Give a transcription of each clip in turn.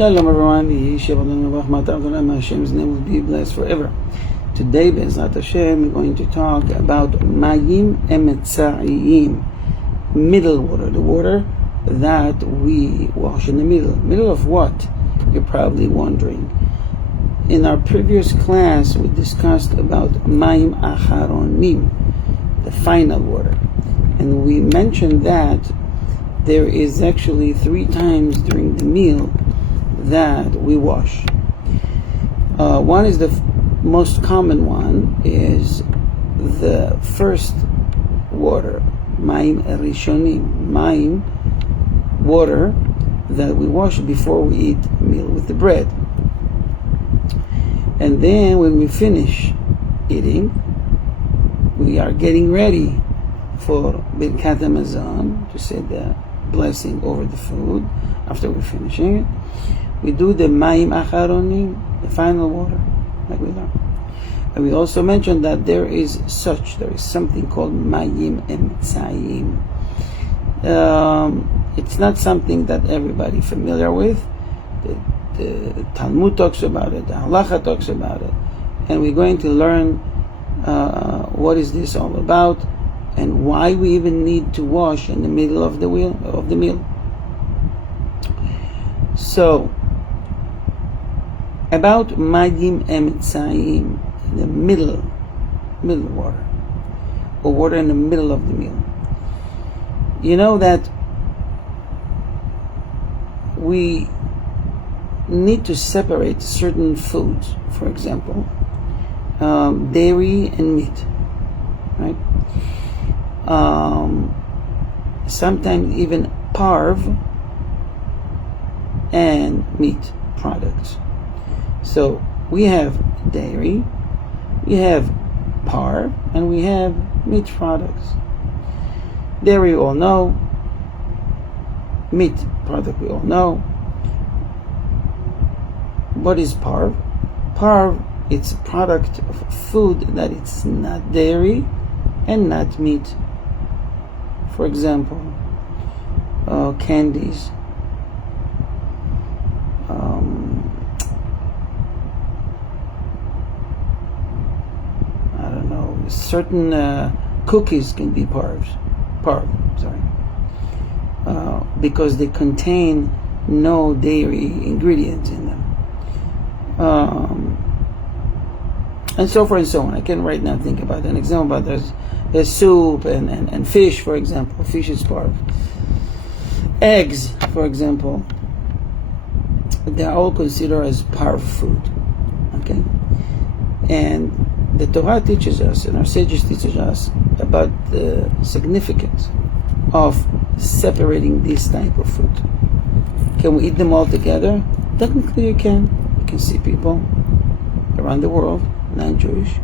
Shalom everyone, Hashem's name will be blessed forever. Today, Be'ezrat Hashem, we're going to talk about Mayim Emtzaiym, middle water, the water that we wash in the middle. Middle of what? You're probably wondering. In our previous class, we discussed about Mayim Acharonim, the final water. And we mentioned that there is actually 3 times during the meal that we wash. One is the most common one, is the first water, Mayim Rishonim, Mayim, water that we wash before we eat meal with the bread. And then when we finish eating, we are getting ready for Birkat Hamazon, to say the blessing over the food after we're finishing it. We do the Mayim Acharonim, the final water, like we learned. And we also mentioned that there is something called Mayim Emtzaiym. It's not something that everybody familiar with. The Talmud talks about it, the Halacha talks about it, and we're going to learn what is this all about, and why we even need to wash in the middle of the meal. So, about Mayim Emtzaiym, the middle water, or water in the middle of the meal. You know that we need to separate certain foods, for example, dairy and meat, right? Sometimes even parv and meat products. So we have dairy, we have parv, and we have meat products. Dairy we all know, meat product we all know. What is parv? Parv, it's a product of food that it's not dairy and not meat. For example, candies, certain cookies can be parv, because they contain no dairy ingredients in them. And so forth and so on. I can right now think about an example, but there's soup and fish, for example. Fish is parv. Eggs, for example, they're all considered as parv food. Okay? And the Torah teaches us, and our sages teaches us, about the significance of separating this type of food. Can we eat them all together? Technically you can. You can see people around the world, non-Jewish,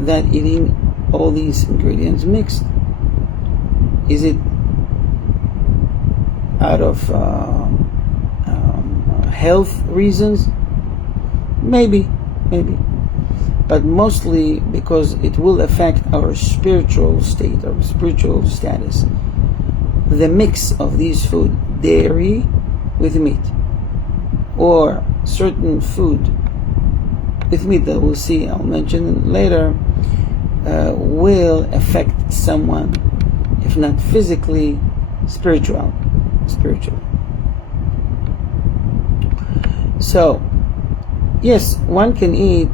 that eating all these ingredients mixed. Is it out of health reasons? Maybe. But mostly because it will affect our spiritual state, our spiritual status. The mix of these food, dairy with meat, or certain food with meat that we'll see, I'll mention later, will affect someone, if not physically, spiritually. So, yes, one can eat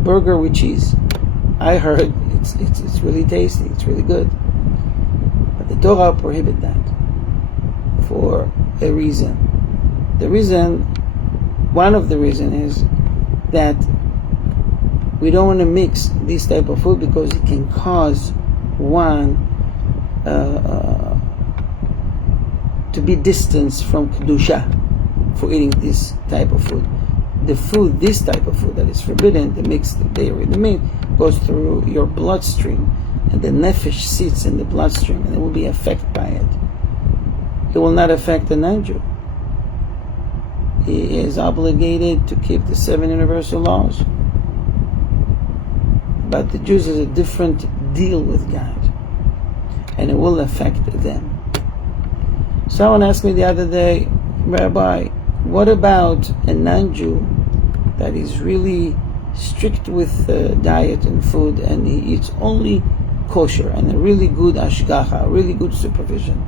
burger with cheese. I heard it's really tasty, it's really good. But the Torah prohibit that for a reason. One of the reasons is that we don't want to mix this type of food because it can cause one to be distanced from Kedusha for eating this type of food. This type of food that is forbidden, the mixed dairy, the meat, goes through your bloodstream, and the nefesh sits in the bloodstream, and it will be affected by it. It will not affect the non-Jew. He is obligated to keep the 7 universal laws. But the Jews has a different deal with God, and it will affect them. Someone asked me the other day, Rabbi, what about a non-Jew that is really strict with diet and food, and he eats only kosher and a really good ashgacha, really good supervision?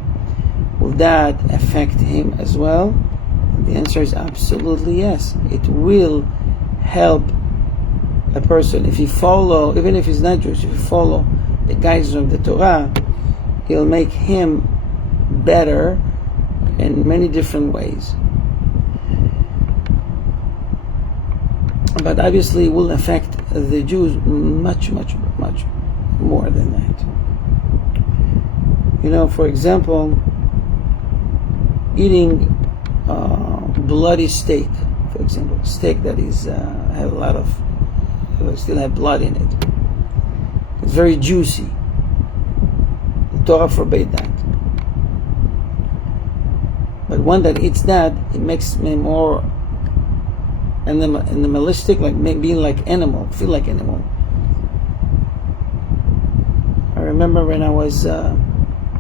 Will that affect him as well? The answer is absolutely yes. It will help a person if he follow, even if he's not Jewish, if he follow the guidance of the Torah, it'll make him better in many different ways. But obviously it will affect the Jews much, much, much more than that. You know, for example, eating bloody steak, for example, steak that is have a lot of, still have blood in it. It's very juicy. The Torah forbade that. But one that eats that, it makes me more animalistic, like being like animal, feel like animal. I remember when I was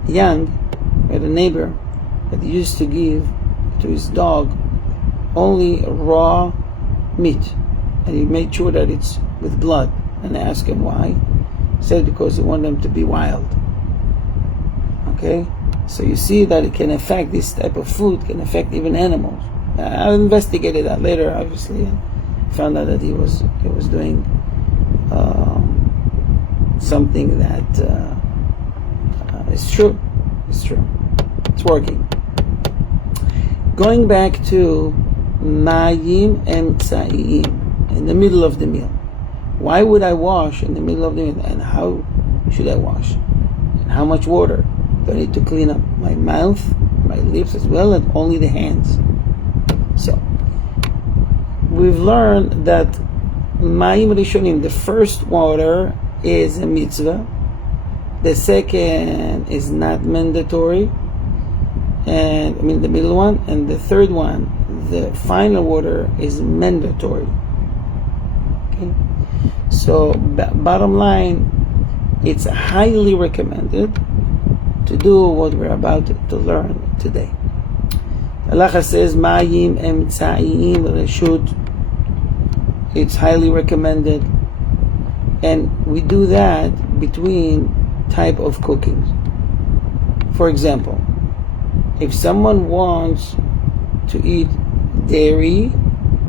young, I had a neighbor that used to give to his dog only raw meat, and he made sure that it's with blood. And I asked him why. He said because he wanted them to be wild. Okay, so you see that it can affect, this type of food can affect even animals. I investigated that later, obviously, and found out that he was doing something that is true. It's true. It's working. Going back to Mayim Emtzaiym, in the middle of the meal. Why would I wash in the middle of the meal? And how should I wash? And how much water? Do I need to clean up my mouth, my lips as well, and only the hands? So, we've learned that Mayim Rishonim, the first water, is a mitzvah. The second is not mandatory, and the middle one, and the third one, the final water, is mandatory. Okay, so bottom line, it's highly recommended to do what we're about to learn today. Halacha says, Mayim Emtzaiym Reshut. It's highly recommended, and we do that between type of cooking. For example, if someone wants to eat dairy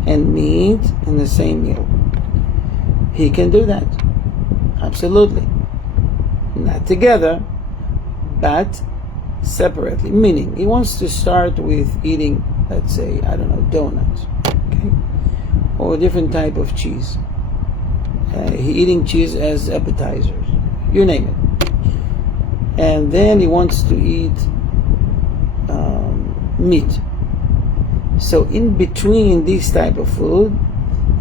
and meat in the same meal, he can do that. Absolutely. Not together, but separately. Meaning, he wants to start with eating, let's say, donuts, okay, or a different type of cheese. He eating cheese as appetizers, you name it. And then he wants to eat meat. So in between this type of food,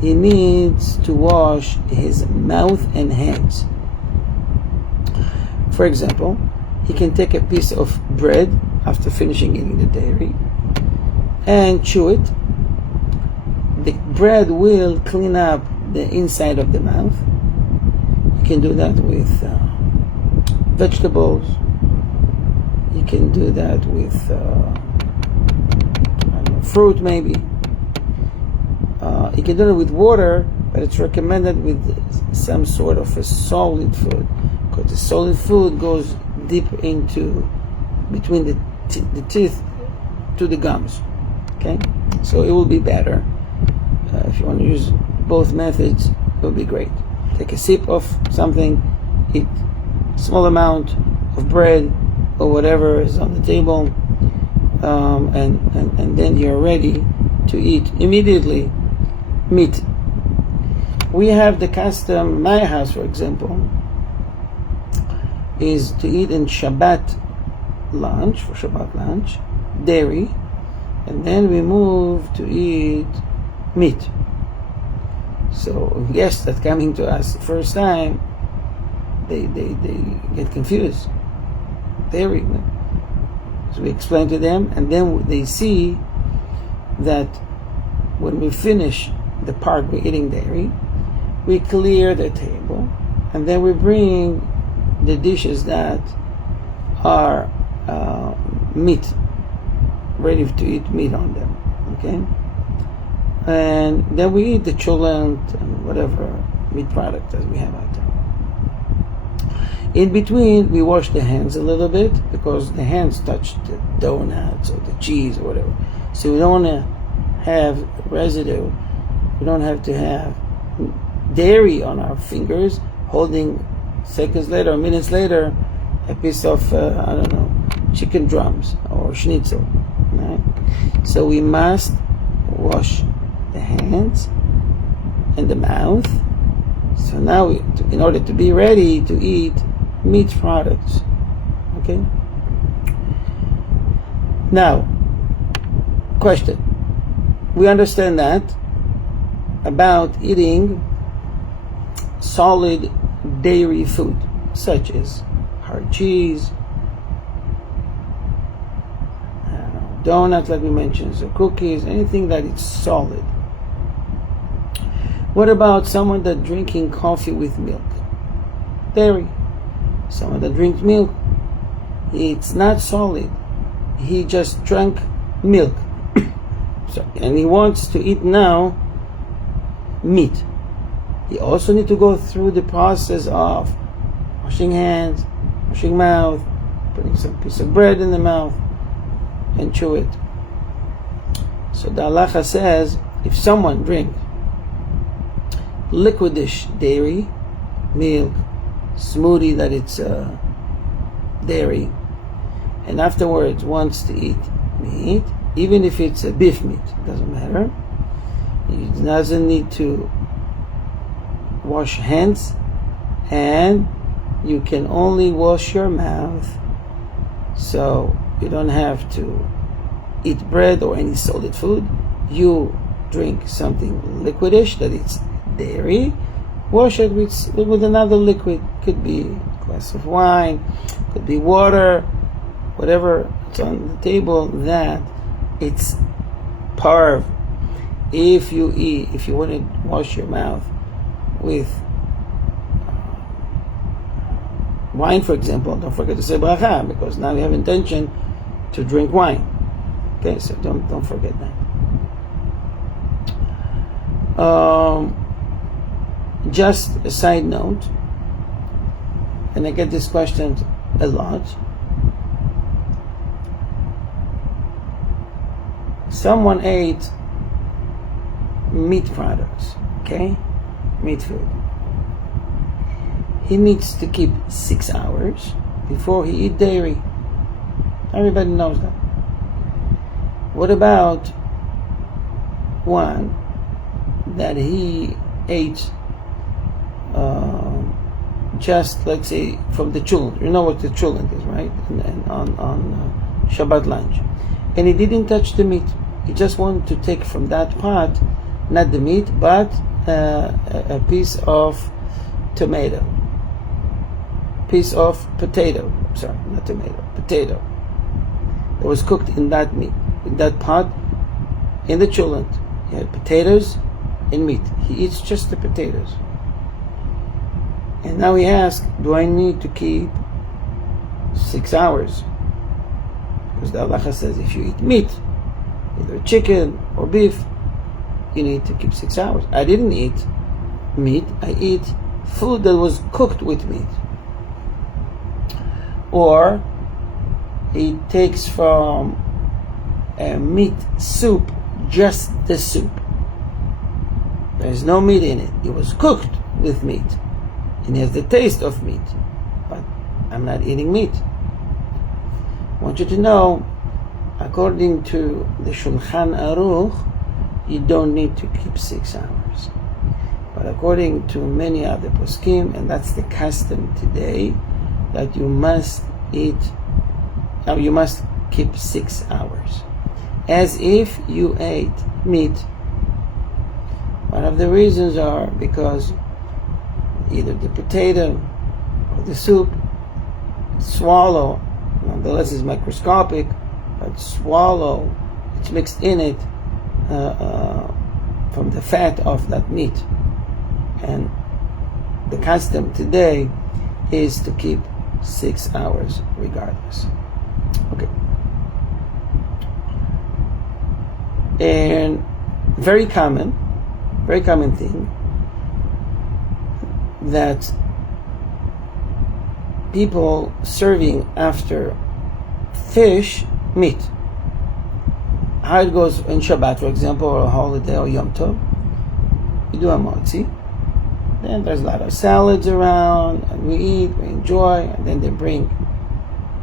he needs to wash his mouth and hands. For example, he can take a piece of bread after finishing eating the dairy and chew it. The bread will clean up the inside of the mouth. You can do that with vegetables. You can do that with fruit, maybe. You can do it with water, but it's recommended with some sort of a solid food, because the solid food goes deep into between the teeth to the gums. Okay, so it will be better. If you want to use both methods, it will be great. Take a sip of something, eat a small amount of bread or whatever is on the table, and then you're ready to eat immediately meat. We have the custom, my house for example, is to eat in Shabbat lunch, dairy, and then we move to eat meat. So guests that coming to us first time, they get confused. Dairy. So we explain to them, and then they see that when we finish the part we're eating dairy, we clear the table, and then we bring the dishes that are meat ready to eat meat on them. Okay? And then we eat the cholent and whatever meat product that we have out there. In between, we wash the hands a little bit because the hands touch the donuts or the cheese or whatever. So we don't want to have residue. We don't have to have dairy on our fingers holding seconds later or minutes later a piece of, chicken drums or schnitzel. Right? So we must wash the hands and the mouth. So now, in order to be ready to eat meat products, okay? Now, question. We understand that about eating solid dairy food, such as hard cheese, donuts, like we mentioned, so cookies, anything that is solid. What about someone that drinking coffee with milk? Dairy. Someone that drinks milk, it's not solid. He just drank milk. And he wants to eat now meat. He also need to go through the process of washing hands, washing mouth, putting some piece of bread in the mouth, and chew it. So the halacha says, if someone drink liquidish dairy, milk, smoothie that it's dairy, and afterwards wants to eat meat, even if it's a beef meat, it doesn't matter. He doesn't need to wash hands, and you can only wash your mouth, so you don't have to eat bread or any solid food. You drink something liquidish that it's dairy, wash it with another liquid. Could be a glass of wine, could be water, whatever it's on the table that it's parv. If you want to wash your mouth with wine, for example, don't forget to say bracha, because now you have intention to drink wine. Okay, so don't forget that. Just a side note, and I get this question a lot. Someone ate meat products, okay? Meat food. He needs to keep 6 hours before he eat dairy. Everybody knows that. What about one that he ate just, let's say, from the chulent? You know what the chulent is, right? And on Shabbat lunch. And he didn't touch the meat. He just wanted to take from that pot, not the meat, but a piece of tomato. Piece of potato. Sorry, not tomato. Potato. It was cooked in that meat, in that pot, in the chulent. He had potatoes and meat. He eats just the potatoes. And now he asks, do I need to keep 6 hours? Because the halacha says if you eat meat, either chicken or beef, you need to keep 6 hours. I didn't eat meat, I eat food that was cooked with meat. Or he takes from a meat soup, just the soup. There's no meat in it. It was cooked with meat. And it has the taste of meat. But I'm not eating meat. I want you to know, according to the Shulchan Aruch, you don't need to keep 6 hours. But according to many other poskim, and that's the custom today, that you must you must keep 6 hours. As if you ate meat. One of the reasons are because either the potato or the soup swallow, nonetheless is microscopic, but swallow, it's mixed in it from the fat of that meat. And the custom today is to keep 6 hours regardless. Okay. And very common thing that people serving after fish meat. How it goes in Shabbat, for example, or a holiday or Yom Tov, you do a motzi, then there's a lot of salads around, and we eat, we enjoy, and then they bring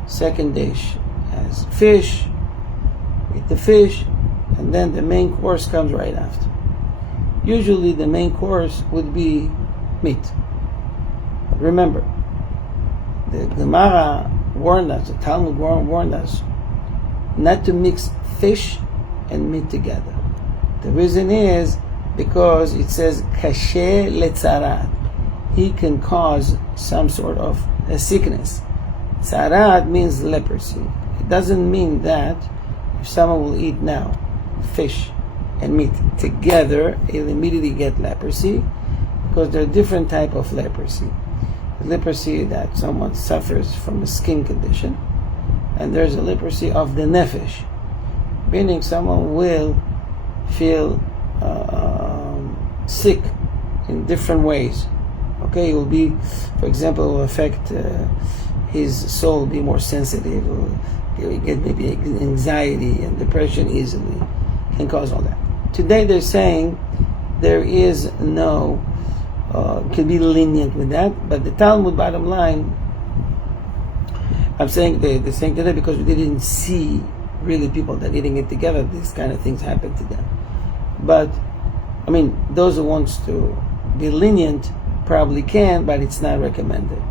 second dish as fish, we eat the fish, and then the main course comes right after. Usually the main course would be meat. But remember, the Gemara warned us, the Talmud warned us not to mix fish and meat together. The reason is because it says kasher letzarat. He can cause some sort of a sickness. Tzarat means leprosy. It doesn't mean that if someone will eat now fish and meat together, he'll immediately get leprosy, because there are different type of leprosy. Leprosy that someone suffers from a skin condition, and there's a leprosy of the nefesh, meaning someone will feel sick in different ways. Okay, it will be, for example, it will affect his soul, be more sensitive, he'll get maybe anxiety and depression easily, can cause all that. Today they're saying there is no, can be lenient with that, but the Talmud, bottom line, I'm saying they're saying today because we didn't see really people that eating it together, these kind of things happen to them. But I mean, those who wants to be lenient probably can, but it's not recommended.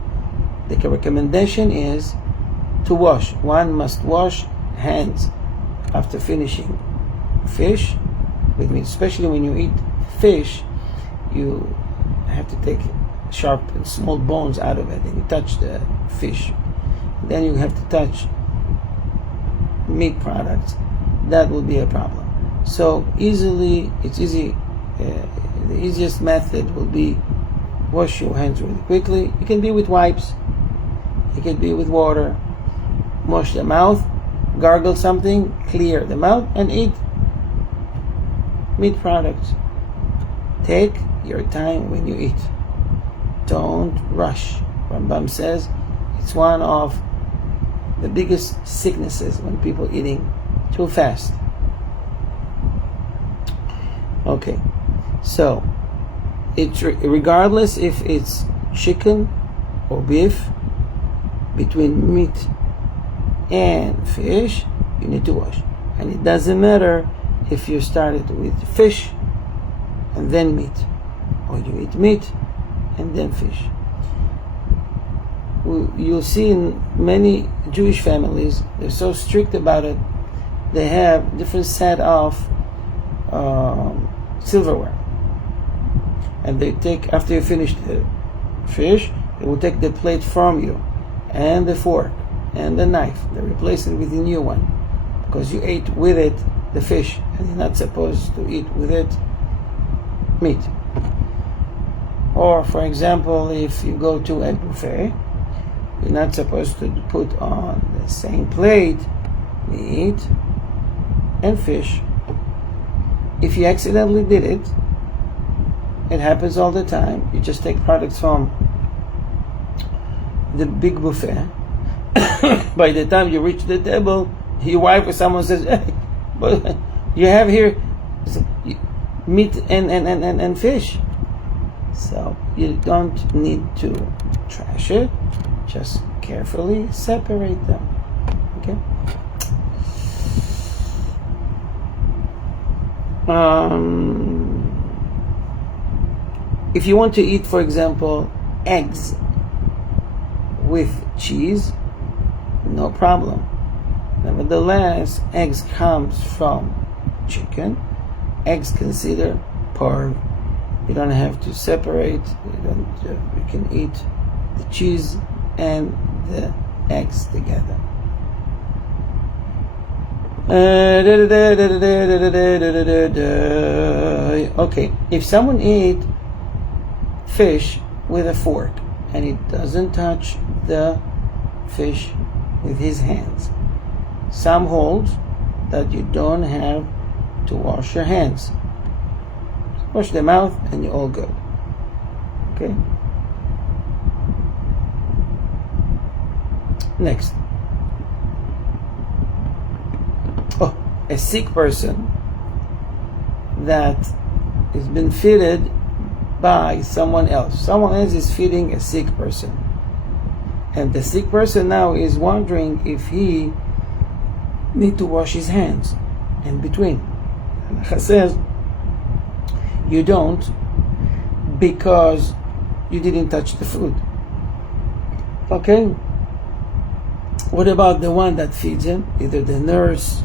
The recommendation is to wash. One must wash hands after finishing fish with meat. Especially when you eat fish, you have to take sharp and small bones out of it, and you touch the fish. Then you have to touch meat products. That will be a problem. So it's easy. The easiest method will be wash your hands really quickly. It can be with wipes. It can be with water. Wash the mouth, gargle something, clear the mouth, and eat meat products. Take your time when you eat. Don't rush. Rambam says it's one of the biggest sicknesses when people eating too fast. Okay, so it's regardless if it's chicken or beef, between meat and fish, you need to wash. And it doesn't matter if you started with fish and then meat, or you eat meat and then fish. You'll see in many Jewish families, they're so strict about it, they have different set of silverware. And they take, after you finish the fish, they will take the plate from you, and the fork, and the knife. They replace it with a new one, because you ate with it the fish, and you're not supposed to eat with it meat. Or, for example, if you go to a buffet, you're not supposed to put on the same plate meat and fish. If you accidentally did it, it happens all the time. You just take products from the big buffet. By the time you reach the table, your wife or someone says, "Hey, but you have here meat and fish." So you don't need to trash it. Just carefully separate them. Okay. If you want to eat, for example, eggs with cheese, no problem. Nevertheless, eggs comes from chicken. Eggs consider pork. You don't have to separate. You can eat the cheese and the eggs together. Okay, if someone eat fish with a fork and he doesn't touch the fish with his hands, some hold that you don't have to wash your hands. Wash the mouth and you're all good. Okay? Next. Oh, a sick person that has been fitted by someone else. Someone else is feeding a sick person. And the sick person now is wondering if he need to wash his hands in between. And Halacha says, you don't, because you didn't touch the food. Okay? What about the one that feeds him? Either the nurse,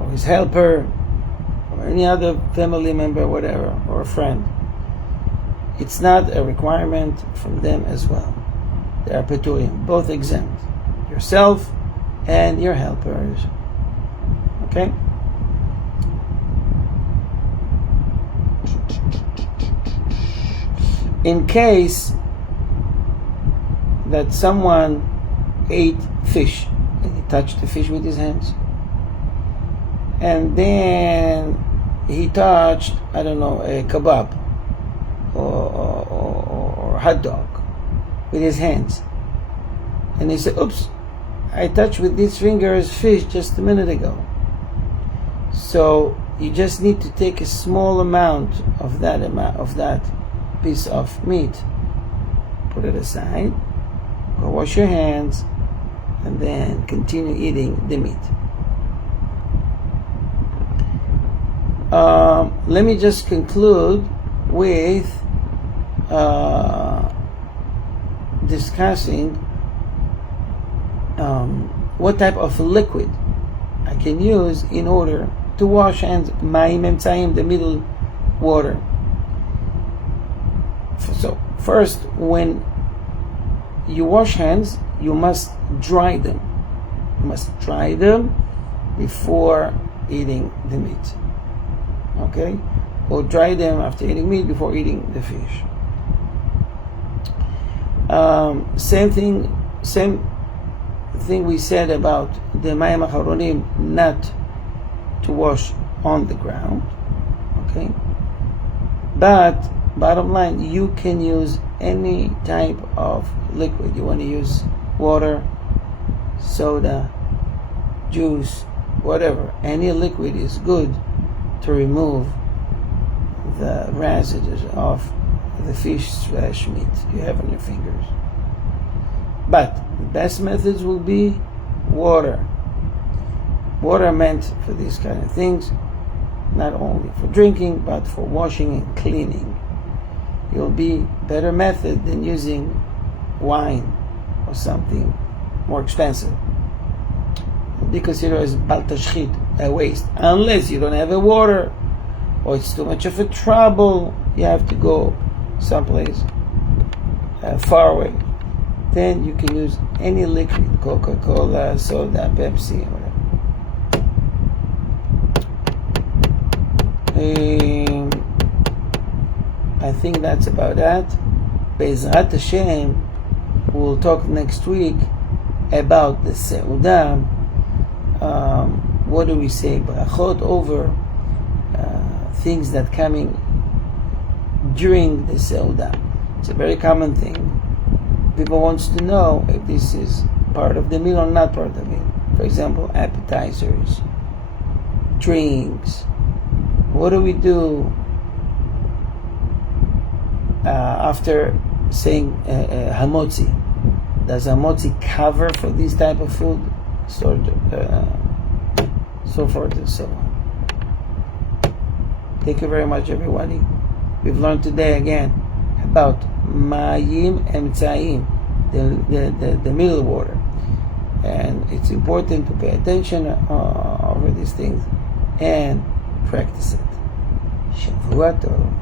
or his helper, or any other family member, whatever, or a friend. It's not a requirement from them as well. They are peturim, both exempt. Yourself and your helpers. Okay? In case that someone ate fish and he touched the fish with his hands, and then he touched, I don't know, a kebab or hot dog with his hands, and he said, oops, I touched with these fingers fish just a minute ago. So you just need to take a small amount of that piece of meat, put it aside, go wash your hands, and then continue eating the meat. Let me just conclude with discussing what type of liquid I can use in order to wash hands. Mayim Emtzaiym, the middle water. So first, when you wash hands, you must dry them. You must dry them before eating the meat. Okay? Or dry them after eating meat before eating the fish. Same thing we said about the Mayim Acharonim, not to wash on the ground. Okay? But bottom line, you can use any type of liquid. You want to use water, soda, juice, whatever. Any liquid is good to remove the residues of the fish/meat you have on your fingers. But the best methods will be water. Water meant for these kind of things, not only for drinking, but for washing and cleaning. It will be better method than using wine or something more expensive. It will be considered as bal tashchit, a waste, unless you don't have a water or it's too much of a trouble. You have to go someplace far away. Then you can use any liquid, Coca-Cola, soda, Pepsi, whatever. I think that's about that. Be'ezrat Hashem, we'll talk next week about the Seudah. What do we say? Brachot over things that coming during the Seudah. It's a very common thing. People wants to know if this is part of the meal or not part of the meal. For example, appetizers, drinks. What do we do after saying hamotzi? Does hamotzi cover for this type of food? So forth and so on. Thank you very much, everybody. We've learned today again about Mayim Emtzaiym, the middle water, and it's important to pay attention over these things and practice it. Shavua Tov.